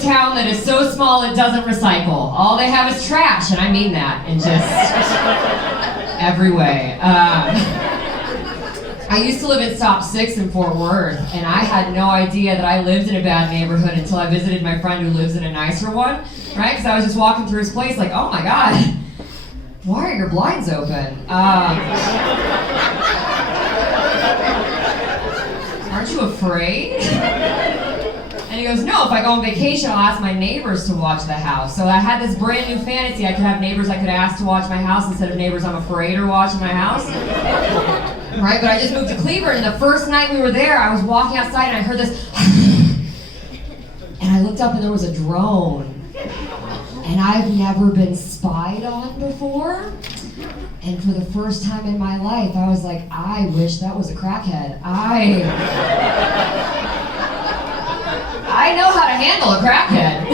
a town that is so small it doesn't recycle. All they have is trash, and I mean that in just every way. I used to live in Stop 6 in Fort Worth, and I had no idea that I lived in a bad neighborhood until I visited my friend who lives in a nicer one, right? Because I was just walking through his place like, oh my God, why are your blinds open? Aren't you afraid? And he goes, no, if I go on vacation, I'll ask my neighbors to watch the house. So I had this brand new fantasy. I could have neighbors I could ask to watch my house instead of neighbors I'm afraid are watching my house. Right, but I just moved to Cleveland, and the first night we were there, I was walking outside and I heard this, and I looked up and there was a drone. And I've never been spied on before. And for the first time in my life, I was like, I wish that was a crackhead. I know how to handle a crackhead.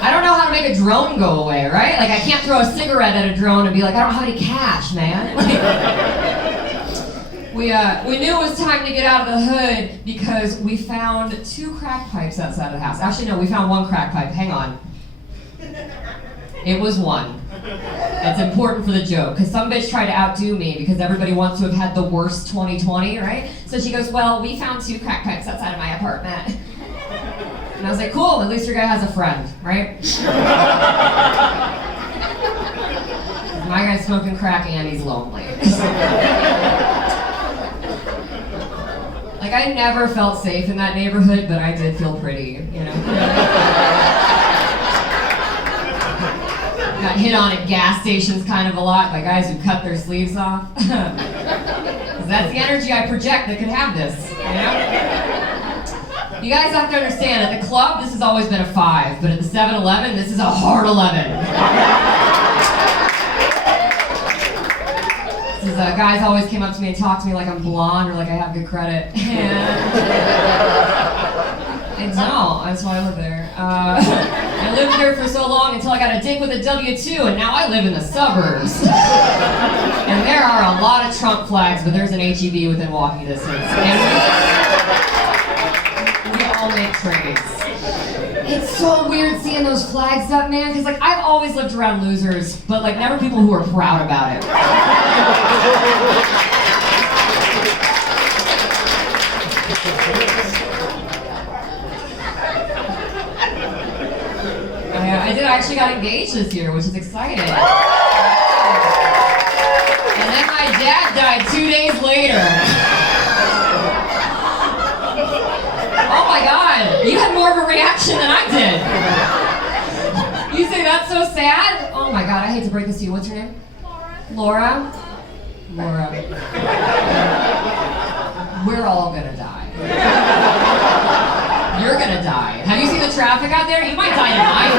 I don't know how to make a drone go away, right? Like, I can't throw a cigarette at a drone and be like, I don't have any cash, man. We knew it was time to get out of the hood because we found 2 crack pipes outside of the house. Actually, no, we found 1 crack pipe. Hang on. It was 1. That's important for the joke, because some bitch tried to outdo me because everybody wants to have had the worst 2020, right? So she goes, well, we found 2 crack pipes outside of my apartment. And I was like, cool, at least your guy has a friend, right? My guy's smoking crack and he's lonely. Like, I never felt safe in that neighborhood, but I did feel pretty, you know? Got hit on at gas stations kind of a lot by guys who cut their sleeves off. 'Cause that's the energy I project that could have this, you know? You guys have to understand, at the club, this has always been a 5, but at the 7-Eleven, this is a hard 11. Guys always came up to me and talked to me like I'm blonde or like I have good credit. I don't. That's why I live there. I lived there for so long until I got a dick with a W-2, and now I live in the suburbs. And there are a lot of Trump flags, but there's an HEB within walking distance. And we all make trades. It's so weird seeing those flags up, man, because like I've always lived around losers, but like never people who are proud about it. I actually got engaged this year, which is exciting. And then my dad died 2 days later. Oh my God, you had more of a reaction than I did. You say that's so sad? Oh my God, I hate to break this to you. What's your name? Laura. Laura. We're all gonna die. You're gonna die. Have you seen the traffic out there? You might die tonight.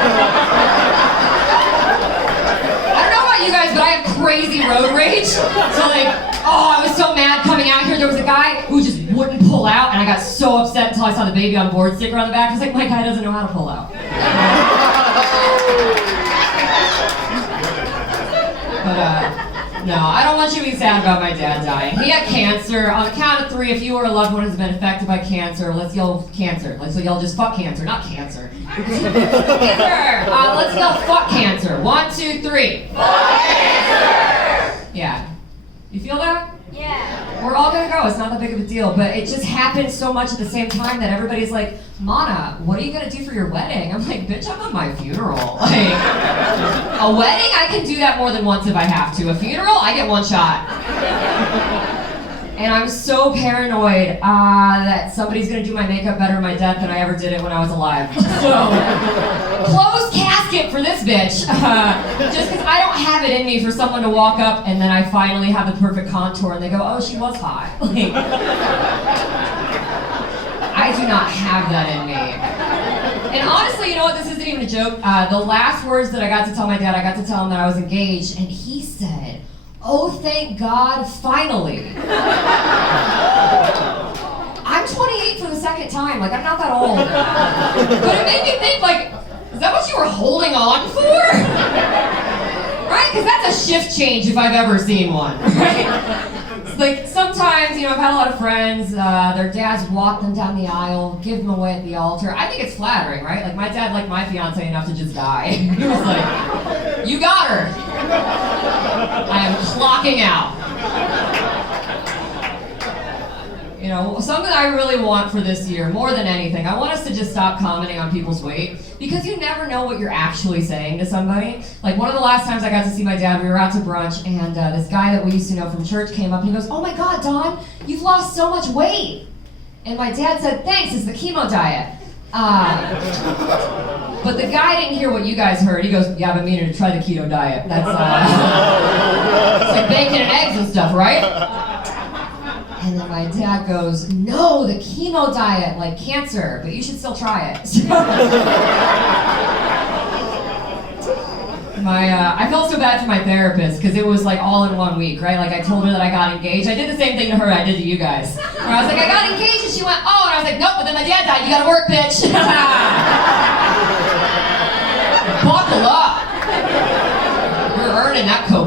I don't know about you guys, but I have crazy road rage. So like, oh, I was so mad coming out here. There was a guy who just wouldn't pull out, and I got so upset until I saw the baby on board sticker on the back. I was like, my guy doesn't know how to pull out. But no, I don't want you to be sad about my dad dying. He had cancer. On the count of 3, if you or a loved one has been affected by cancer, let's yell cancer. Let's yell just fuck cancer, not cancer. Cancer! Let's yell fuck cancer. 1, 2, 3. Fuck cancer! Yeah. You feel that? Yeah. We're all gonna go. It's not that big of a deal, but it just happened so much at the same time that everybody's like, Monna, what are you gonna do for your wedding? I'm like, bitch, I'm on my funeral. Like, a wedding, I can do that more than once if I have to. A funeral, I get 1 shot. And I'm so paranoid that somebody's gonna do my makeup better in my death than I ever did it when I was alive. So, closed casket for this bitch. Just because I don't have it in me for someone to walk up and then I finally have the perfect contour and they go, oh, she was hot. Like, I do not have that in me. And honestly, you know what, this isn't even a joke. The last words that I got to tell my dad, I got to tell him that I was engaged, and he said, oh, thank God, finally. I'm 28 for the second time, like I'm not that old. But it made me think, like, is that what you were holding on for? Right? Because that's a shift change if I've ever seen one, right? like sometimes, I've had a lot of friends, their dads walk them down the aisle, give them away at the altar. I think it's flattering, right? Like my dad liked my fiance enough to just die. He was like, you got her. I am clocking out. Something I really want for this year, more than anything, I want us to just stop commenting on people's weight, because you never know what you're actually saying to somebody. Like one of the last times I got to see my dad, we were out to brunch, and this guy that we used to know from church came up and he goes, "Oh my God, Don, you've lost so much weight." And my dad said, "Thanks, it's the chemo diet." But the guy didn't hear what you guys heard. He goes, "Yeah, I've been meaning to try the keto diet. That's it's like bacon and eggs and stuff, right?" And then my dad goes, "No, the chemo diet, like cancer, but you should still try it." I felt so bad for my therapist, because it was like all in 1 week, right? Like I told her that I got engaged. I did the same thing to her I did to you guys. Where I was like, "I got engaged," and she went, "Oh," and I was like, "Nope, but then my dad died. You gotta work, bitch." Buckle up. You're earning that coke.